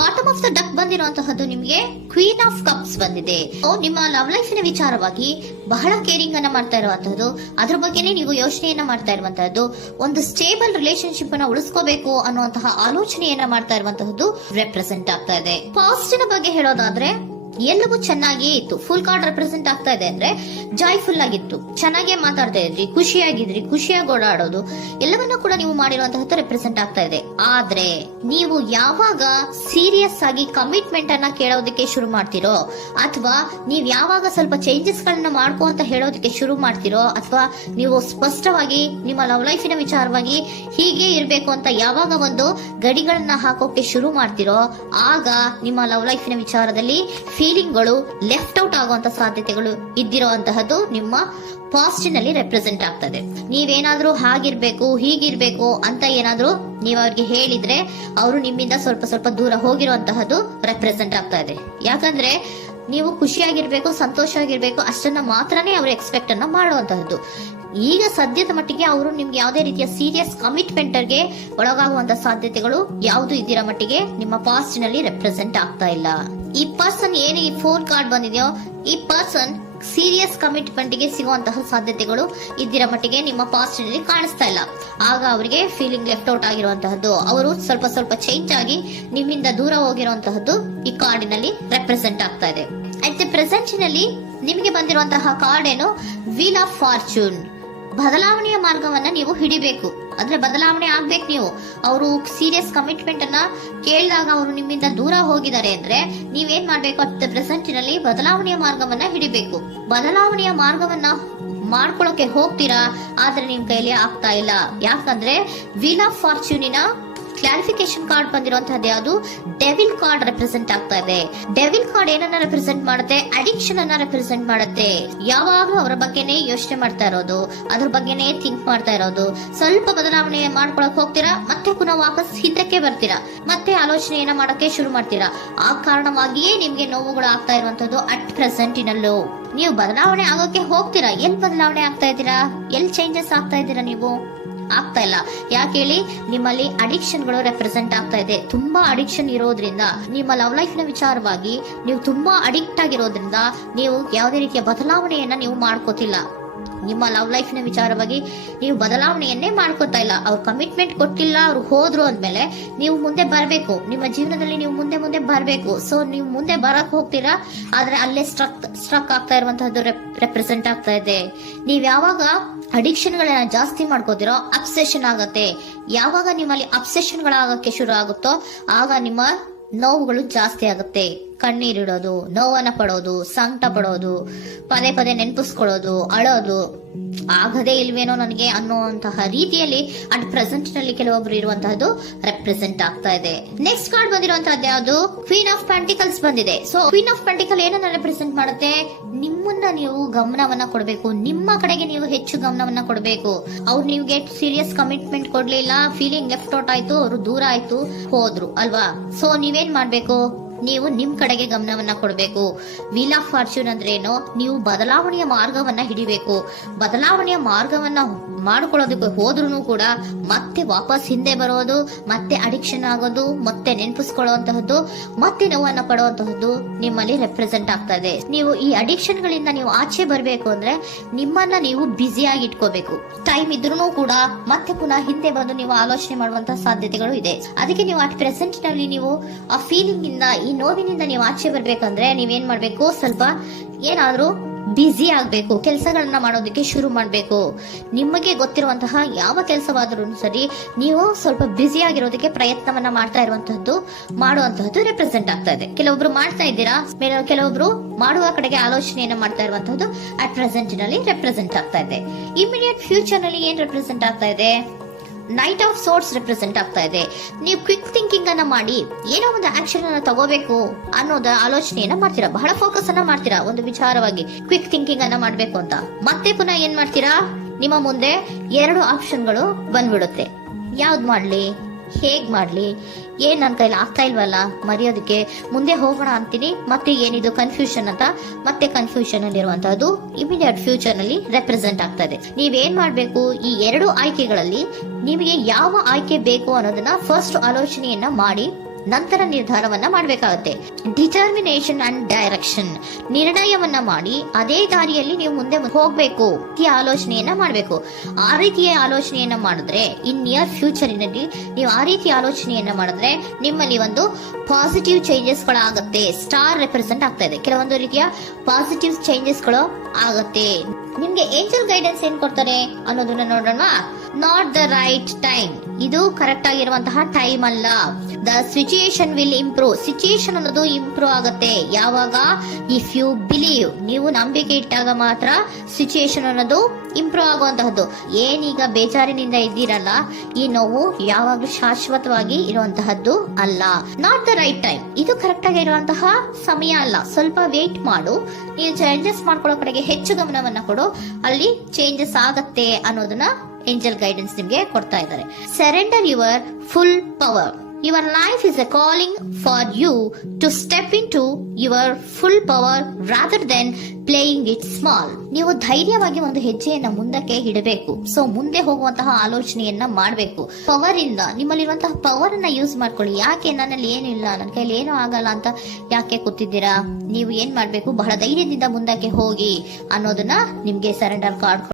Bottom of the duck ಬಂದಿರುವಂತಹದ್ದು ನಿಮಗೆ queen of cups ಬಂದಿದೆ. ನಿಮ್ಮ ಲವ್ ಲೈಫಿನ ವಿಚಾರವಾಗಿ ಬಹಳ ಕೇರಿಂಗ್ ಅನ್ನ ಮಾಡ್ತಾ ಇರುವಂತಹದ್ದು, ಅದ್ರ ಬಗ್ಗೆನೇ ನೀವು ಯೋಚನೆಯನ್ನ ಮಾಡ್ತಾ ಇರುವಂತಹದ್ದು, ಒಂದು ಸ್ಟೇಬಲ್ ರಿಲೇಶನ್ಶಿಪ್ ಅನ್ನ ಉಳಿಸ್ಕೋಬೇಕು ಅನ್ನುವಂತಹ ಆಲೋಚನೆಯನ್ನ ಮಾಡ್ತಾ ಇರುವಂತಹದ್ದು ರೆಪ್ರೆಸೆಂಟ್ ಆಗ್ತಾ ಇದೆ. ಪಾಸಿಟಿವ್ ಬಗ್ಗೆ ಹೇಳೋದಾದ್ರೆ ಎಲ್ಲವೂ ಚೆನ್ನಾಗಿಯೇ ಇತ್ತು. ಫುಲ್ ಕಾರ್ಡ್ ರೆಪ್ರೆಸೆಂಟ್ ಆಗ್ತಾ ಇದೆ ಅಂದ್ರೆ ಜಾಯ್ಫುಲ್ ಆಗಿತ್ತು, ಚೆನ್ನಾಗೇ ಮಾತಾಡ್ತಾ ಇದ್ರಿ, ಖುಷಿಯಾಗಿದ್ರಿ, ಖುಷಿಯಾಗಿ ಓಡಾಡೋದು ಎಲ್ಲವನ್ನ ಕೂಡ ನೀವು ಮಾಡಿರುವಂತಹದ್ದು ರೆಪ್ರೆಸೆಂಟ್ ಆಗ್ತಾ ಇದೆ. ಆದ್ರೆ ನೀವು ಯಾವಾಗ ಸೀರಿಯಸ್ ಆಗಿ ಕಮಿಟ್ಮೆಂಟ್ ಅನ್ನ ಕೇಳೋದಕ್ಕೆ ಶುರು ಮಾಡ್ತಿರೋ, ಅಥವಾ ನೀವ್ ಯಾವಾಗ ಸ್ವಲ್ಪ ಚೇಂಜಸ್ ಗಳನ್ನ ಮಾಡ್ಕೋ ಅಂತ ಹೇಳೋದಕ್ಕೆ ಶುರು ಮಾಡ್ತಿರೋ, ಅಥವಾ ನೀವು ಸ್ಪಷ್ಟವಾಗಿ ನಿಮ್ಮ ಲವ್ ಲೈಫಿನ ವಿಚಾರವಾಗಿ ಹೀಗೆ ಇರ್ಬೇಕು ಅಂತ ಯಾವಾಗ ಒಂದು ಗಡಿಗಳನ್ನ ಹಾಕೋಕೆ ಶುರು ಮಾಡ್ತಿರೋ, ಆಗ ನಿಮ್ಮ ಲವ್ ಲೈಫಿನ ವಿಚಾರದಲ್ಲಿ ಫೀಲಿಂಗ್ಗಳು ಲೆಫ್ಟ್ ಔಟ್ ಆಗುವಂತ ಸಾಧ್ಯತೆಗಳು ಇದ್ದಿರುವಂತಹದ್ದು ನಿಮ್ಮ ಪಾಸಿಟಿವ್ ನಲ್ಲಿ ರೆಪ್ರೆಸೆಂಟ್ ಆಗ್ತದೆ. ನೀವೇನಾದ್ರೂ ಹಾಗಿರ್ಬೇಕು ಹೀಗಿರ್ಬೇಕು ಅಂತ ಏನಾದ್ರೂ ನೀವು ಅವ್ರಿಗೆ ಹೇಳಿದ್ರೆ ಅವರು ನಿಮ್ಮಿಂದ ಸ್ವಲ್ಪ ಸ್ವಲ್ಪ ದೂರ ಹೋಗಿರುವಂತಹದ್ದು ರೆಪ್ರೆಸೆಂಟ್ ಆಗ್ತಾ ಇದೆ. ಯಾಕಂದ್ರೆ ನೀವು ಖುಷಿಯಾಗಿರ್ಬೇಕು, ಸಂತೋಷವಾಗಿರ್ಬೇಕು ಅಷ್ಟನ್ನ ಮಾತ್ರನೇ ಅವರು ಎಕ್ಸ್ಪೆಕ್ಟ್ ಅನ್ನ ಮಾಡುವಂತಹದ್ದು. ಈಗ ಸದ್ಯದ ಮಟ್ಟಿಗೆ ಅವರು ನಿಮ್ಗೆ ಯಾವುದೇ ರೀತಿಯ ಸೀರಿಯಸ್ ಕಮಿಟ್ಮೆಂಟ್ ಗೆ ಒಳಗಾಗುವಂತ ಸಾಧ್ಯತೆಗಳು ಯಾವುದು ಇದ್ದಿರೋ ಮಟ್ಟಿಗೆ ನಿಮ್ಮ ಪಾಸ್ಟ್ ನಲ್ಲಿ ರೆಪ್ರೆಸೆಂಟ್ ಆಗ್ತಾ ಇಲ್ಲ. ಈ ಪರ್ಸನ್ ಏನು ಈ 4 ಕಾರ್ಡ್ ಬಂದಿದೆಯೋ, ಈ ಪರ್ಸನ್ ಸೀರಿಯಸ್ ಕಮಿಟ್ಮೆಂಟ್ ಗೆ ಸಿಗುವಂತಹ ಸಾಧ್ಯತೆಗಳು ಇದ್ದಿರೋ ಮಟ್ಟಿಗೆ ನಿಮ್ಮ ಪಾಸ್ಟ್ ನಲ್ಲಿ ಕಾಣಿಸ್ತಾ ಇಲ್ಲ. ಆಗ ಅವರಿಗೆ ಫೀಲಿಂಗ್ ಲೆಫ್ಟ್ ಔಟ್ ಆಗಿರುವಂತಹದ್ದು, ಅವರು ಸ್ವಲ್ಪ ಸ್ವಲ್ಪ ಚೇಂಜ್ ಆಗಿ ನಿಮ್ಮಿಂದ ದೂರ ಹೋಗಿರುವಂತಹದ್ದು ಈ ಕಾರ್ಡಿನಲ್ಲಿ ರೆಪ್ರೆಸೆಂಟ್ ಆಗ್ತಾ ಇದೆ. ಅಟ್ ದ ಪ್ರೆಸೆಂಟ್ ನಲ್ಲಿ ನಿಮಗೆ ಬಂದಿರುವಂತಹ ಕಾರ್ಡ್ ಏನು, ವೀಲ್ ಆಫ್ ಫಾರ್ಚೂನ್. ಬದಲಾವಣೆಯ ಮಾರ್ಗವನ್ನ ನೀವು ಹಿಡಿಬೇಕು, ಅಂದ್ರೆ ಬದಲಾವಣೆ ಆಗ್ಬೇಕು. ನೀವು ಅವರು ಸೀರಿಯಸ್ ಕಮಿಟ್ಮೆಂಟ್ ಅನ್ನ ಕೇಳಿದಾಗ ಅವರು ನಿಮ್ಮಿಂದ ದೂರ ಹೋಗಿದ್ದಾರೆ ಅಂದ್ರೆ ನೀವೇನ್ ಮಾಡ್ಬೇಕು, ಅಟ್ ದ ಪ್ರೆಸೆಂಟ್ ನಲ್ಲಿ ಬದಲಾವಣೆಯ ಮಾರ್ಗವನ್ನ ಹಿಡಿಬೇಕು. ಬದಲಾವಣೆಯ ಮಾರ್ಗವನ್ನ ಮಾಡ್ಕೊಳಕ್ಕೆ ಹೋಗ್ತೀರಾ, ಆದ್ರೆ ನಿಮ್ ಕೈಲಿ ಆಗ್ತಾ ಇಲ್ಲ. ಯಾಕಂದ್ರೆ ವೀಲ್ ಆಫ್ ಫಾರ್ಚೂನಿನ ಕ್ಲಾರಿಫಿಕೇಶನ್ ಕಾರ್ಡ್ ಬಂದಿರುವಂತಹದ್ದು ಯಾವುದು, ಡೆವಿಲ್ ಕಾರ್ಡ್ ರೆಪ್ರೆಸೆಂಟ್ ಆಗ್ತಾ ಇದೆ. ಡೆವಿಲ್ ಕಾರ್ಡ್ ಏನನ್ನ ರೆಪ್ರೆಸೆಂಟ್ ಮಾಡುತ್ತೆ, ಅಡಿಕ್ಷನ್ ಅನ್ನ ರೆಪ್ರೆಸೆಂಟ್ ಮಾಡುತ್ತೆ. ಯಾವಾಗ್ಲೂ ಅವರ ಬಗ್ಗೆನೇ ಯೋಚನೆ ಮಾಡ್ತಾ ಇರೋದು, ಅದ್ರ ಬಗ್ಗೆನೇ ಥಿಂಕ್ ಮಾಡ್ತಾ ಇರೋದು. ಸ್ವಲ್ಪ ಬದಲಾವಣೆ ಮಾಡ್ಕೊಳಕ್ ಹೋಗ್ತೀರಾ, ಮತ್ತೆ ಪುನಃ ವಾಪಸ್ ಹಿಂದಕ್ಕೆ ಬರ್ತೀರಾ, ಮತ್ತೆ ಆಲೋಚನೆಯನ್ನ ಮಾಡಕ್ಕೆ ಶುರು ಮಾಡ್ತೀರಾ. ಆ ಕಾರಣವಾಗಿಯೇ ನಿಮ್ಗೆ ನೋವುಗಳು ಆಗ್ತಾ ಇರುವಂತದ್ದು ಅಟ್ ಪ್ರೆಸೆಂಟಿನಲ್ಲೂ. ನೀವು ಬದಲಾವಣೆ ಆಗೋಕೆ ಹೋಗ್ತೀರಾ, ಎಲ್ಲಿ ಬದಲಾವಣೆ ಆಗ್ತಾ ಇದ್ದೀರಾ, ಎಲ್ಲಿ ಚೇಂಜಸ್ ಆಗ್ತಾ ಇದ್ದೀರಾ, ನೀವು ಆಗ್ತಾ ಇಲ್ಲ. ಯಾಕೆ ಹೇಳಿ, ನಿಮ್ಮಲ್ಲಿ ಅಡಿಕ್ಷನ್ ಗಳು ರೆಪ್ರೆಸೆಂಟ್ ಆಗ್ತಾ ಇದೆ. ತುಂಬಾ ಅಡಿಕ್ಷನ್ ಇರೋದ್ರಿಂದ, ನಿಮ್ಮ ಲವ್ ಲೈಫ್ ನ ವಿಚಾರವಾಗಿ ನೀವು ತುಂಬಾ ಅಡಿಕ್ಟ್ ಆಗಿರೋದ್ರಿಂದ ನೀವು ಯಾವುದೇ ರೀತಿಯ ಬದಲಾವಣೆಯನ್ನ ನೀವು ಮಾಡ್ಕೋತಿಲ್ಲ. ನಿಮ್ಮ ಲವ್ ಲೈಫ್ ನ ವಿಚಾರವಾಗಿ ನೀವು ಬದಲಾವಣೆಯನ್ನೇ ಮಾಡ್ಕೋತಾ ಇಲ್ಲ. ಅವ್ರು ಕಮಿಟ್ಮೆಂಟ್ ಕೊಟ್ಟಿಲ್ಲ, ಅವ್ರು ಹೋದ್ರು ಅಂದ್ಮೇಲೆ ನೀವು ಮುಂದೆ ಬರ್ಬೇಕು, ನಿಮ್ಮ ಜೀವನದಲ್ಲಿ ನೀವು ಮುಂದೆ ಬರ್ಬೇಕು. ಸೊ ನೀವು ಮುಂದೆ ಬರಕ್ ಹೋಗ್ತೀರಾ, ಆದ್ರೆ ಅಲ್ಲೇ ಸ್ಟ್ರಕ್ ಆಗ್ತಾ ಇರುವಂತಹದ್ದು ರೆಪ್ರೆಸೆಂಟ್ ಆಗ್ತಾ ಇದೆ. ನೀವ್ ಯಾವಾಗ ಅಡಿಕ್ಷನ್ ಗಳನ್ನ ಜಾಸ್ತಿ ಮಾಡ್ಕೋತಿರೋ ಅಬ್ಸೆಷನ್ ಆಗತ್ತೆ. ಯಾವಾಗ ನಿಮ್ಮಲ್ಲಿ ಅಬ್ಸೆಷನ್ ಗಳಾಗಕ್ಕೆ ಶುರು ಆಗುತ್ತೋ ಆಗ ನಿಮ್ಮ ನೋವುಗಳು ಜಾಸ್ತಿ ಆಗುತ್ತೆ. ಕಣ್ಣೀರಿಡೋದು, ನೋವನ್ನ ಪಡೋದು, ಸಂಕಟ ಪಡೋದು, ಪದೇ ಪದೇ ನೆನಪಿಸ್ಕೊಳ್ಳೋದು, ಅಳೋದು, ಆಗದೇ ಇಲ್ವೇನೋ ನನಗೆ ಅನ್ನುವಂತಹ ರೀತಿಯಲ್ಲಿ ಅಟ್ ಪ್ರೆಸೆಂಟ್ ನಲ್ಲಿ ಕೆಲವೊಬ್ರು ಇರುವಂತಹದ್ದು ರೆಪ್ರೆಸೆಂಟ್ ಆಗ್ತಾ ಇದೆ. ನೆಕ್ಸ್ಟ್ ಕಾರ್ಡ್ ಬಂದಿರುವಂತಹದ್ದು ಯಾವುದು, ಕ್ವೀನ್ ಆಫ್ ಪೆಂಟಿಕಲ್ಸ್ ಬಂದಿದೆ. ಸೊ ಕ್ವೀನ್ ಆಫ್ ಪೆಂಟಿಕಲ್ ಏನನ್ನ ರೆಪ್ರೆಸೆಂಟ್ ಮಾಡುತ್ತೆ, ನಿಮ್ಮನ್ನ ನೀವು ಗಮನವನ್ನ ಕೊಡಬೇಕು, ನಿಮ್ಮ ಕಡೆಗೆ ನೀವು ಹೆಚ್ಚು ಗಮನವನ್ನ ಕೊಡಬೇಕು. ಅವ್ರು ನಿಮ್ಗೆ ಸೀರಿಯಸ್ ಕಮಿಟ್ಮೆಂಟ್ ಕೊಡ್ಲಿಲ್ಲ, ಫೀಲಿಂಗ್ ಲೆಫ್ಟ್ ಔಟ್ ಆಯ್ತು, ಅವರು ದೂರ ಆಯ್ತು, ಹೋದ್ರು ಅಲ್ವಾ. ಸೊ ನೀವೇನ್ ಮಾಡ್ಬೇಕು, ನೀವು ನಿಮ್ ಕಡೆಗೆ ಗಮನವನ್ನ ಕೊಡಬೇಕು. ವೀಲ್ ಆಫ್ ಫಾರ್ಚೂನ್ ಅಂದ್ರೆ ಏನು, ನೀವು ಬದಲಾವಣೆಯ ಮಾರ್ಗವನ್ನ ಹಿಡಿಬೇಕು. ಬದಲಾವಣೆಯ ಮಾರ್ಗವನ್ನ ಮಾಡ್ಕೊಳ್ಳೋದಕ್ಕೆ ಹೋದ್ರೂ ಕೂಡ ಮತ್ತೆ ವಾಪಸ್ ಹಿಂದೆ ಬರೋದು, ಮತ್ತೆ ಅಡಿಕ್ಷನ್ ಆಗೋದು, ಮತ್ತೆ ನೆನಪಿಸ್ಕೊಳ್ಳುವಂತಹದ್ದು, ಮತ್ತೆ ನೋವನ್ನ ಪಡುವಂತಹದ್ದು ನಿಮ್ಮಲ್ಲಿ ರೆಪ್ರೆಸೆಂಟ್ ಆಗ್ತಾ ಇದೆ. ನೀವು ಈ ಅಡಿಕ್ಷನ್ ಗಳಿಂದ ನೀವು ಆಚೆ ಬರಬೇಕು ಅಂದ್ರೆ ನಿಮ್ಮನ್ನ ನೀವು ಬ್ಯುಸಿಯಾಗಿ ಇಟ್ಕೋಬೇಕು. ಟೈಮ್ ಇದ್ರೂ ಕೂಡ ಮತ್ತೆ ಪುನಃ ಹಿಂದೆ ಬಂದು ನೀವು ಆಲೋಚನೆ ಮಾಡುವಂತಹ ಸಾಧ್ಯತೆಗಳು ಇದೆ. ಅದಕ್ಕೆ ನೀವು ಅಟ್ ಪ್ರೆಸೆಂಟ್ ನಲ್ಲಿ ನೀವು ಆ ಫೀಲಿಂಗ್ ಇಂದ, ಈ ನೋವಿನಿಂದ ನೀವು ಆಚೆ ಬರ್ಬೇಕಂದ್ರೆ ನೀವೇನ್ ಮಾಡ್ಬೇಕು, ಸ್ವಲ್ಪ ಏನಾದ್ರೂ ಬ್ಯುಸಿ ಆಗ್ಬೇಕು, ಕೆಲಸಗಳನ್ನ ಮಾಡೋದಕ್ಕೆ ಶುರು ಮಾಡ್ಬೇಕು. ನಿಮಗೆ ಗೊತ್ತಿರುವಂತಹ ಯಾವ ಕೆಲಸವಾದ್ರೂ ಸರಿ, ನೀವು ಸ್ವಲ್ಪ ಬ್ಯುಸಿ ಆಗಿರೋದಕ್ಕೆ ಪ್ರಯತ್ನವನ್ನ ಮಾಡ್ತಾ ಇರುವಂತಹದ್ದು, ಮಾಡುವಂತಹದ್ದು ರೆಪ್ರೆಸೆಂಟ್ ಆಗ್ತಾ ಇದೆ. ಕೆಲವೊಬ್ರು ಮಾಡ್ತಾ ಇದ್ದೀರಾ, ಕೆಲವೊಬ್ರು ಮಾಡುವ ಕಡೆಗೆ ಆಲೋಚನೆಯನ್ನ ಮಾಡ್ತಾ ಇರುವಂತಹದ್ದು ಅಟ್ ಪ್ರೆಸೆಂಟ್ ನಲ್ಲಿ ರೆಪ್ರೆಸೆಂಟ್ ಆಗ್ತಾ ಇದೆ. ಇಮಿಡಿಯೇಟ್ ಫ್ಯೂಚರ್ ನಲ್ಲಿ ಏನ್ ರೆಪ್ರೆಸೆಂಟ್ ಆಗ್ತಾ ಇದೆ, ನೈಟ್ ಆಫ್ ಸೋರ್ಟ್ಸ್ ರೆಪ್ರೆಸೆಂಟ್ ಆಗ್ತಾ ಇದೆ. ನೀವು ಕ್ವಿಕ್ ಥಿಂಕಿಂಗ್ ಅನ್ನ ಮಾಡಿ ಏನೋ ಒಂದು ಆಕ್ಷನ್ ಅನ್ನ ತಗೋಬೇಕು ಅನ್ನೋದ ಆಲೋಚನೆಯನ್ನ ಮಾಡ್ತೀರಾ, ಬಹಳ ಫೋಕಸ್ ಅನ್ನ ಮಾಡ್ತೀರಾ ಒಂದು ವಿಚಾರವಾಗಿ, ಕ್ವಿಕ್ ಥಿಂಕಿಂಗ್ ಅನ್ನ ಮಾಡ್ಬೇಕು ಅಂತ. ಮತ್ತೆ ಪುನಃ ಏನ್ ಮಾಡ್ತೀರಾ, ನಿಮ್ಮ ಮುಂದೆ 2 ಆಪ್ಷನ್ಗಳು ಬಂದ್ಬಿಡುತ್ತೆ. ಯಾವ್ದು ಮಾಡ್ಲಿ, ಹೇಗ್ ಮಾಡ್ಲಿ, ಏನ್ ನನ್ನ ಕೈಲಿ ಆಗ್ತಾ ಇಲ್ವಲ್ಲ ಮರೆಯೋದಕ್ಕೆ, ಮುಂದೆ ಹೋಗೋಣ ಅಂತೀನಿ, ಮತ್ತೆ ಏನಿದು ಕನ್ಫ್ಯೂಷನ್ ಅಂತ ಮತ್ತೆ ಕನ್ಫ್ಯೂಷನ್ ಅಲ್ಲಿ ಇರುವಂತಹದ್ದು ಇಮಿಡಿಯೇಟ್ ಫ್ಯೂಚರ್ ನಲ್ಲಿ ರೆಪ್ರೆಸೆಂಟ್ ಆಗ್ತಾ ಇದೆ. ನೀವೇನ್ ಮಾಡ್ಬೇಕು, ಈ 2 ಆಯ್ಕೆಗಳಲ್ಲಿ ನಿಮಗೆ ಯಾವ ಆಯ್ಕೆ ಬೇಕು ಅನ್ನೋದನ್ನ ಫಸ್ಟ್ ಆಲೋಚನೆಯನ್ನ ಮಾಡಿ ನಂತರ ನಿರ್ಧಾರವನ್ನ ಮಾಡಬೇಕಾಗುತ್ತೆ. ಡಿಟರ್ಮಿನೇಷನ್ ಅಂಡ್ ಡೈರೆಕ್ಷನ್, ನಿರ್ಣಯವನ್ನ ಮಾಡಿ ಅದೇ ದಾರಿಯಲ್ಲಿ ನೀವು ಮುಂದೆ ಹೋಗ್ಬೇಕು. ಈ ಆಲೋಚನೆಯನ್ನ ಮಾಡಬೇಕು. ಆ ರೀತಿಯ ಆಲೋಚನೆಯನ್ನ ಮಾಡಿದ್ರೆ ಇನ್ ನಿಯರ್ ಫ್ಯೂಚರಿನಲ್ಲಿ ನೀವು ಆ ರೀತಿ ಆಲೋಚನೆಯನ್ನ ಮಾಡಿದ್ರೆ ನಿಮ್ಮಲ್ಲಿ ಒಂದು ಪಾಸಿಟಿವ್ ಚೇಂಜಸ್ ಗಳಾಗುತ್ತೆ. ಸ್ಟಾರ್ ರೆಪ್ರೆಸೆಂಟ್ ಆಗ್ತಾ ಇದೆ, ಕೆಲವೊಂದು ರೀತಿಯ ಪಾಸಿಟಿವ್ ಚೇಂಜಸ್ ಗಳು ಆಗುತ್ತೆ. ನಿಮ್ಗೆ ಏಂಜಲ್ ಗೈಡೆನ್ಸ್ ಏನ್ ಕೊಡ್ತಾರೆ ಅನ್ನೋದನ್ನ ನೋಡೋಣ. ನಾಟ್ ದ ರೈಟ್ ಟೈಮ್, ಇದು ಕರೆಕ್ಟ್ ಆಗಿರುವಂತಹ ಟೈಮ್ ಅಲ್ಲ. The situation will improve, situation ಅನ್ನೋದು ಇಂಪ್ರೂವ್ ಆಗುತ್ತೆ ಯಾವಾಗ, ಇಫ್ ಯು ಬಿಲೀವ್, ನೀವು ನಂಬಿಕೆ ಇಟ್ಟಾಗ ಮಾತ್ರ ಸಿಚುಯೇಷನ್ ಅನ್ನೋದು ಇಂಪ್ರೂವ್ ಆಗುವಂತಹದ್ದು. ಏನೀಗ ಬೇಜಾರಿನಿಂದ ಇದ್ದೀರಲ್ಲ, ಈ ನೋವು ಯಾವಾಗ್ಲೂ ಶಾಶ್ವತವಾಗಿ ಇರುವಂತಹದ್ದು ಅಲ್ಲ. ನಾಟ್ ದ ರೈಟ್ ಟೈಮ್, ಇದು ಕರೆಕ್ಟ್ ಆಗಿರುವಂತಹ ಸಮಯ ಅಲ್ಲ. ಸ್ವಲ್ಪ ವೇಟ್ ಮಾಡು, ನೀವು ಚೇಂಜಸ್ ಮಾಡ್ಕೊಳ್ಳೋ ಕಡೆಗೆ ಹೆಚ್ಚು ಗಮನವನ್ನ ಕೊಡು, ಅಲ್ಲಿ ಚೇಂಜಸ್ ಆಗತ್ತೆ ಅನ್ನೋದನ್ನ ಏಂಜಲ್ ಗೈಡೆನ್ಸ್ ನಿಮ್ಗೆ ಕೊಡ್ತಾ ಇದ್ದಾರೆ. Surrender your full power. Your life is a calling for you to step into your full power rather than playing it small. ನೀವು ಧೈರ್ಯವಾಗಿ ಒಂದು ಹೆಜ್ಜೆಯನ್ನ ಮುಂದಕ್ಕೆ ಇಡಬೇಕು. ಸೊ ಮುಂದೆ ಹೋಗುವಂತಹ ಆಲೋಚನೆಯನ್ನ ಮಾಡಬೇಕು. ಪವರ್ ಇಂದ ನಿಮ್ಮಲ್ಲಿರುವಂತಹ ಪವರ್ ಅನ್ನ ಯೂಸ್ ಮಾಡ್ಕೊಳ್ಳಿ. ಯಾಕೆ ನನ್ನಲ್ಲಿ ಏನಿಲ್ಲ, ನನ್ನ ಕೈಲಿ ಏನೂ ಆಗಲ್ಲ ಅಂತ ಯಾಕೆ ಕೂತಿದ್ದೀರಾ? ನೀವು ಏನ್ ಮಾಡ್ಬೇಕು, ಬಹಳ ಧೈರ್ಯದಿಂದ ಮುಂದಕ್ಕೆ ಹೋಗಿ ಅನ್ನೋದನ್ನ ನಿಮ್ಗೆ ಸರೆಂಡರ್ ಕಾರ್ಡ್